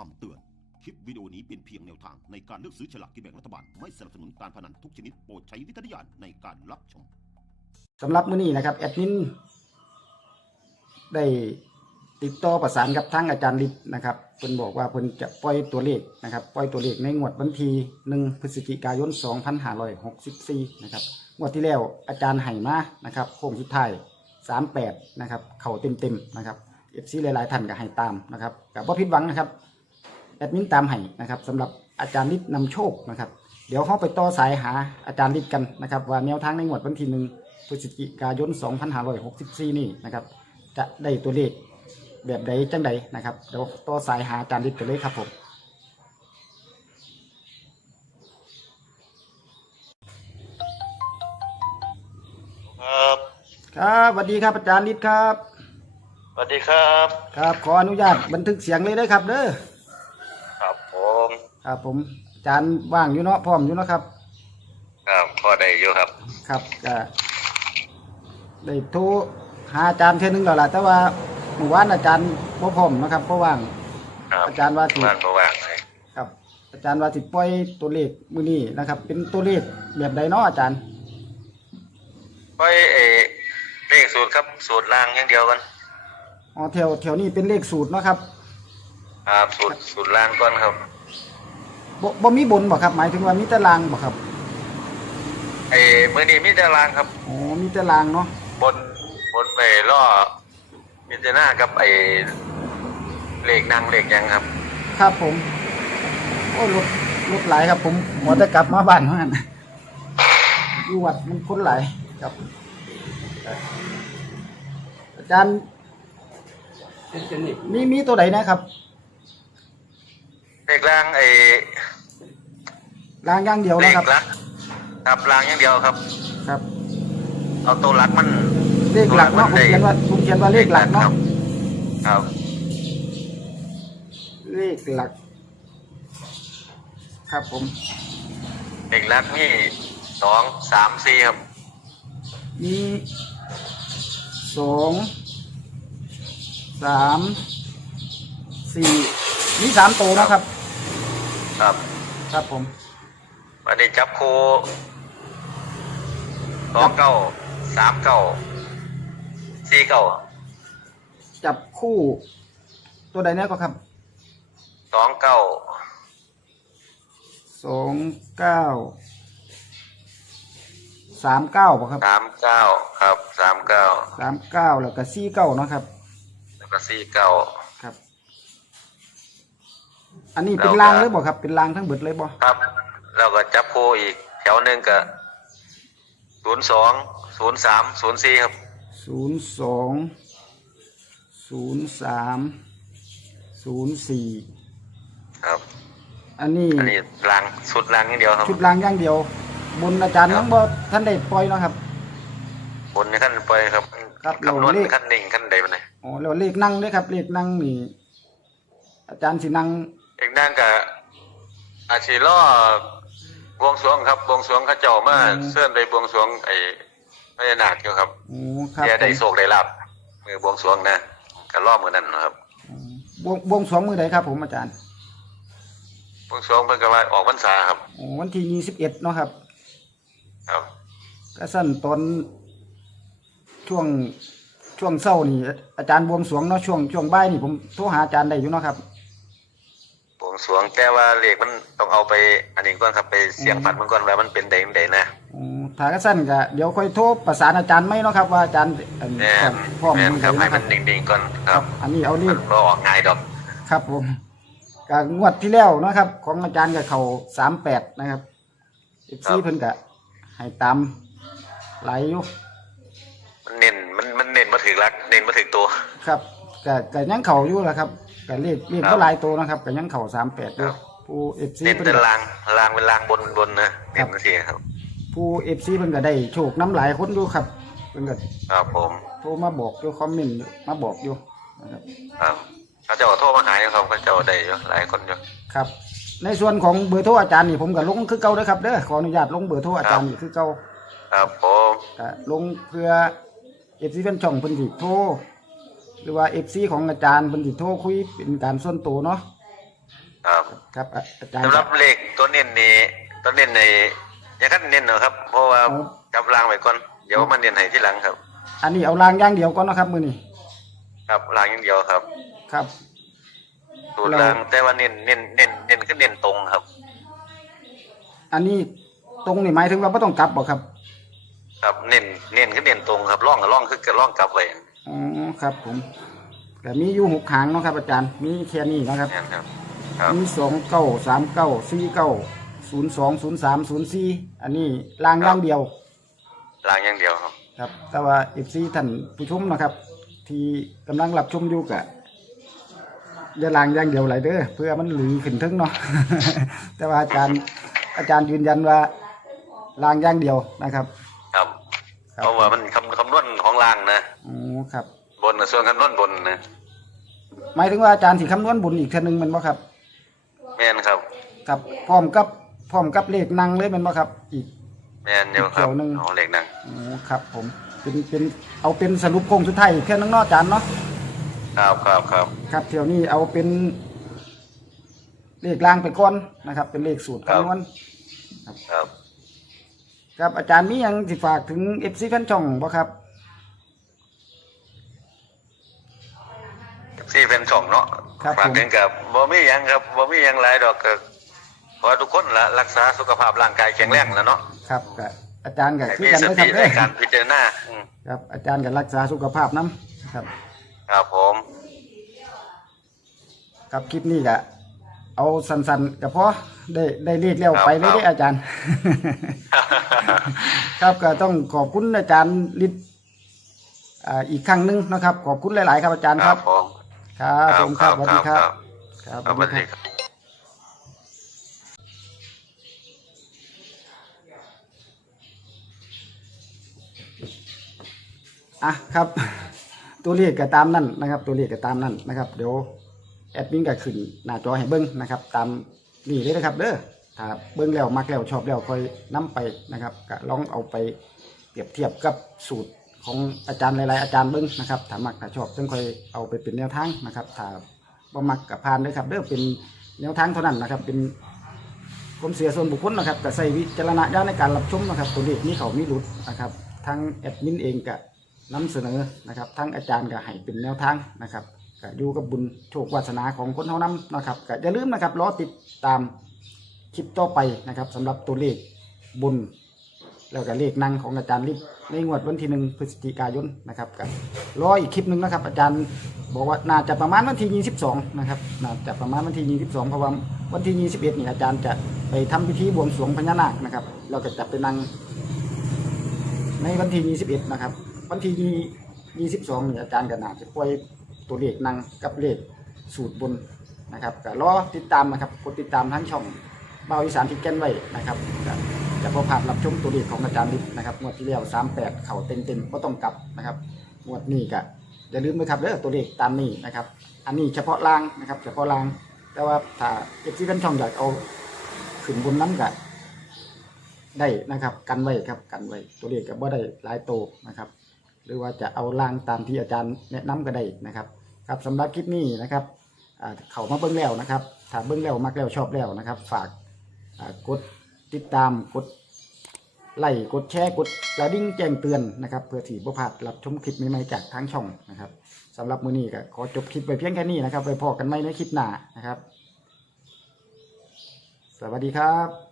คำเตือน คลิปวิดีโอนี้เป็นเพียงแนวทางในการเลือกซื้อฉลากกินแบ่งรัฐบาล ไม่สนับสนุนการพนันทุกชนิดโปรดใช้วิจารณญาณในการรับชม สำหรับมื้อนี้นะครับแอดมินได้ติดต่อประสานกับทางอาจารย์ฤทธิ์นะครับเพิ่นบอกว่าเพิ่นจะปล่อยตัวเลขนะครับปล่อยตัวเลขในงวดวันที่1พฤศจิกายน 2564 นะครับงวดที่แล้วอาจารย์ให้มานะครับโค้งสุดท้าย 38 นะครับ เข่าเต็มๆนะครับ FC หลายๆท่านก็ให้ตามนะครับกับบ่ผิดหวังนะครับ แอดมินตามให้นะครับสำหรับอาจารย์ฤทธิ์นำโชคนะครับ เดี๋ยวเขาไปต่อสายหาอาจารย์ฤทธิ์กันนะครับว่าแนวทางในงวดวันที่หนึ่งพฤศจิกายน 2564 นี่นะครับ จะได้ตัวเลขแบบใดจังใดนะครับเดี๋ยวต่อสายหาอาจารย์ฤทธิ์กันเลยครับผมครับครับสวัสดีครับอาจารย์ฤทธิ์ครับสวัสดีครับ ครับ ขออนุญาตบันทึกเสียงเลยได้อครับเด้อครับผม ครับผมอาจารย์ว่างอยู่เนาะพร้อมอยู่เนาะครับ ครับพอได้อยู่ครับ ครับก็ได้โทรหาอาจารย์เท่อนึงแล้วล่ะแต่ว่าเมื่อวานอาจารย์บ่พร้อมนะครับเพราะว่าง ครับอาจารย์ว่าสิบ้านประว่างเลยครับ อาจารย์ว่าสิปล่อยตัวเลขมื้อนี้นะครับ เป็นตัวเลขแบบใดเนาะอาจารย์ ไปเออเลขสูตรครับสูตรล่างอย่างเดียวกันอ๋อแถวแถวนี้เป็นเลขสูตรเนาะครับ ครับสูตรสูตรล่างก่อนครับ บ่บ่มีบนบ่ครับ หมายถึงว่ามีแต่รางบ่ครับไอ้มือนี้มีแต่ล่างครับอ๋อมีแต่รางเนาะบนบนไปล่อมิจหน้ากับไอ้เลขนางเลขหยังครับ ครับผมโอ้ยรถรถหลายครับ ผมหมอจะกลับมาบ้านเท่านั้นอยู่วัดมันคนหลายครับ อาจารย์มีมีตัวไหนนะครับ เลขล่างไอ้รางอย่างเดียวเลนะขครับ ลักครับล่างอย่างเดียวครับ ครับ เอาตัวลักมันเลขหลักเนาะผมเขียนว่าผมเขียนว่าเลขหลักคเนาะรับครับ เลขหลัก ครับผมเลขลักนี่สองสามสี่ครับ มีสองสามสี่มีสามตัวนะครับ ครับครับผมวันนี้จับคู่สองเก้าสามเก้าสี่เก้าจับคู่ ตัวใดเนี่ยก็ครับสองเก้าสองเก้าสามเก้าป่ะครับสามเก้าครับสามเก้าสามเก้าแล้วก็สี่เก้าเนาะครับ แล้วก็สี่เก้าครับ อันนี้เป็นแล้วก็รางเลยบ่ครับ เป็นรางทั้งเบิดเลยบ่ครับแล้วก็จับคู่อีก แถวหนึ่งก็ศูนย์สองศูนย์สามศูนย์สี่ครับศูนย์สองศูนย์สามศูนย์สี่ครับ อันนี้อันนี้ลางสุดลางอย่างเดียวครับชุดรางอย่างเดียว บนอาจารย์ครัยับงบ่ท่านได้ปล่อยเนาะครับ บนในขั้นไปครับครับคำนวณเราเลขขั้นหนึ่งขั้นใดมาไหนยอ๋อแล้วเลขนั่งเด้อครับ เลขนั่งนี่อาจารย์สินั่ง เอกนั่นกับอาชีล่อบวงสรวงครับบวงสรวงเข้าเจ้ามาอืมเสื่อนไปบวงสรวงไอ้พญานาคอยู่ครับโอ้ครับเดี๋ยวได้ผมโศกได้ลาบมือบวงสรวงนะก็รอบมือนั่นนะครับบวงบวงสรวงมือใดครับ ผมอาจารย์บวงสรวงเพิ่นก็ว่าออกพรรษาครับโอ้วันที่ยี่สิบเอ็ดเนาะครับ ครับก็สั้นตอนช่วงช่วงเช้านี่อาจารย์บวงสรวงเนาะช่วงช่วงบ่ายนี่ผมโทรหาอาจารย์ได้อยู่เนาะครับบ วงสรวงแต่ว่าเลขมันต้องเอาไป อันนี้ก่อนครับไปเสียงฝันมันก่อนว่ามันเป็นใดมันใดนะอ๋อถ้าก็สั้นก็เดี๋ยวค่อยโทรประสานอาจารย์ไหมเนาะครับว่าอาจารย์เอิ่มแม่พร้อมแม่มือคใดรับให้นะคมัรับนดิ่งๆก่อนคครัรับบอันนี้เอามันี่นบ่ออกง่ายดอกครับผมกงวดที่แล้วนะครับ ของอาจารย์กับเขาสามแปดนะครับเอฟซีเพิ่นกะให้ตามไหลายอยู่มันเน้นมันมันเน้นมาถึงรักเน้นมาถึงตัว ครับกะกะยังเขาอยู่แหละครับ กะเลขเลขครับก็หลายตัวนะครับกะยังเขาสามแปดอยู่ครับ ผู้เอฟซีเน้นเพิ่นเป็นก็ ลางลางเป็นลางบนบนนะเน้นมาทีครับ ผู้เอฟซีเพิ่นก็ได้โชคน้ำหลายคนอยู่ครับเพิ่นก็ครับผมโทรมาบอกอยู่คอมเมนต์อยู่มาบอกอยู่นะครับครับเขาเจะโทรมาหาอยู่ครับเขาเจะได้อยู่หลายคนอยู่ ครับ ในส่วนของเบอร์โทรอาจารย์นี่ผมก็ลงคือเก่าเด้อครับเด้อขออนุญาตลงเบอร์โทรอาจารย์นี่คือเก่า ครับผม ก็ลงเพื่อเอฟซีเป็นช่องเพิ่นสิโทร หรือว่าเอฟซีของอาจารย์เพิ่นสิโทรคุยเป็นการส่วนตัวเนาะครับครับอะอาจารย์สำหรับเลขตัวเน้นนี่ตัวเน้นในอยังคันเน้นเนาะครับ เพราะว่าครับจับรางไว้ก่อนเดี๋ยวมันเน้นให้ที่หลังครับ อันนี้เอารางอย่างเดียวก่อนเนาะครับมือนี้ครับรางอย่างเดียวครับ ครับสูตรรางแต่ว่าเน้นเน้นเน้นเน้นคือเน้นตรงครับ อันนี้ตรงนี่หมายถึงว่าไม่ต้องกลับบ่ครับ ครับเน้นเน้นคือเน้นตรงครับร่องกับร่องคือกับร่องกลับไว้ อ๋อครับผมแต่มีอยู่หกหางเนาะครับอาจารย์ มีแค่นี้เนาะครับนั่นครับ ครับมีสองเก้าสามเก้าสี่เก้าศูนย์สองศูนย์สามศูนย์สี่อันนี้รางอย่างเดียวรางอย่างเดียวครับ ครับ แต่ว่าเอฟซีท่านผู้ชมนะครับ ที่กำลังรับชมอยู่กะอย่าลางอย่างเดียวไหลายเด้อเพื่อมันหลือขึ้นถึงเนาะ แต่ว่าอาจารย์อาจารย์ยืนยันว่าลางอย่างเดียวนะครับ ครับ ครับ เพราะว่ามันค ครับ บนน่ะส่วนคำนวณบนนะหมายถึงว่าอาจารย์ที่คำนวณบุญอีกเท่านึงแมันบ่ครับ แม่นครับ ครับพร้อมกับพร้อมกับเลขนั่งเลยแมันบ่ครับ อีก แม่นเดียวครับเกี่ยวหนึ่ง เอาเลขหนังอ๋อครับ ผมเป็นเป็นเอาเป็นสรุปโค้งสุดท้ายอีกแค่นึงเนาะอาจารย์เนาะครับครับครับครับเที่ยวนี้เอาเป็น เลขล่างไปก่อนนะครับ เป็นเลขสูตรคำนวณ ครับ ครับอาจารย์มีหยังสิฝากถึงเอฟซีแฟนช่องบ่ครับ ซี่เป็นช่องเนาะครับฝากผม ถึงกับบ่มีหยังครับบ่มีหยังหลายดอกก็ขอให้ทุกคนละรักษาสุขภาพร่างกายแข็งแรงแล้วเนาะครับก็อาจารย์ก็ให้คือมีกันสเลยคติรับในเด้อการพิจารณาอืมครับ อาจารย์ก็รักษาสุขภาพนํครับ ครับผม ครับคลิปนี้ก็เอาสั้นๆก็พอได้ได้เลขแล้วไปเลยเด้ออาจารย์ ครับก็ต้องขอบคุณอาจารย์ฤทธิ์อ่าอีกครั้งหนึงนะครับ ขอบคุณหลาย ๆ ครับอาจารย์คครัรับบ ผม ครับผมครับสวัสดีครับครับ ครับสวัสดีครับอะครับ ตัวเลขก็ตามนั่นนะครับ ตัวเลขก็ตามนั่นนะครับ เดี๋ยวแอดมินก็ขึ้นหน้าจอให้เบิ้งนะครับ ตามนี่เลยนะครับเด้อถ้าเบิ้งแล้วมักแล้วชอบแล้วค่อยนํไปนะครับก็ลองเอาไปเปรียบเทียบกับสูตร ของอาจารย์หลายๆอาจารย์เบิ้งนะครับถ้ามักถ้าชอบจึงค่อยเอาไปเป็นแนวทางนะครับถ้าบ่มักกับพานเลยครับเด้อเป็นแนวทางเท่านั้นนะครับ เป็นความเสียส่วนบุคคลนะครับก็ใส่วิจารณญาณในการรับชมนะครับตัวเลขนี้เขามีหลุดนะครับทั้งแอดมินเองก็นำเสนอนะครับทั้งอาจารย์ก็ให้เป็นแนวทางนะครับก็อยู่กับบุญโชควาสนาของคนเท่านั้นนะครับก็อย่าลืมนะครับรอติดตามคลิปต่อไปนะครับสำหรับตัวเลขบุญ แล้วก็เลขนั่งของอาจารย์ลิบในงวดวันที่หนึ่งพฤศจิกายนนะครับกับรออีกคลิปหนึ่งนะครับ อาจารย์บอกว่าน่าจะประมาณวันที่ 22 นะครับน่าจะประมาณวันที่ 22 เพราะว่าวันที่ 21นี่อาจารย์จะไปทำพิธีบวงสรวงพญานาคนะครับเราก็จะไปนั่งในวันที่ 21 นะครับ วันที่ 22นี่อาจารย์ก็น่าจะปล่อยตัวเลขนังกับเลขสูตรบนนะครับก็รอติดตามนะครับกดติดตามทั้งช่องเบาอีสานที่แก้นไว้นะครับ จะพอผ่านรับชมตัวเลขของอาจารย์ลิศนะครับงวดที่แล้ว38เข่าเต็มๆก็ต้องกลับนะครับงวดนี้ก็อย่าลืมนะครับเด้อตัวเลขตามนี้นะครับ อันนี้เฉพาะล่างนะครับ เฉพาะล่าง แต่ว่าถ้าเอฟซีเป็นช่องอยากเอาขึ้นบนน้ำกะได้นะครับ กันไว้ครับกันไว้ตัวเลขก็บ่ได้หลายโตวนะครับ หรือว่าจะเอาล่างตามที่อาจารย์แนะนำก็ได้นะครับ ครับสำหรับคลิปนี้นะครับเขามาเบิ้งแล้วนะครับถ้าเบิ้งแล้วมักแล้วชอบแล้วนะครับ ฝากกด ติดตามกดไลค์กดแชร์กดกระดิ่งแจ้งเตือนนะครับเพื่อที่บ่พลาดรับชมคลิปใหม่ๆจากทางช่องนะครับสำหรับมื้อนี้ก็ขอจบคลิปไปเพียงแค่นี้นะครับไปพอกันใหม่ในคลิปหน้านะครับ สวัสดีครับ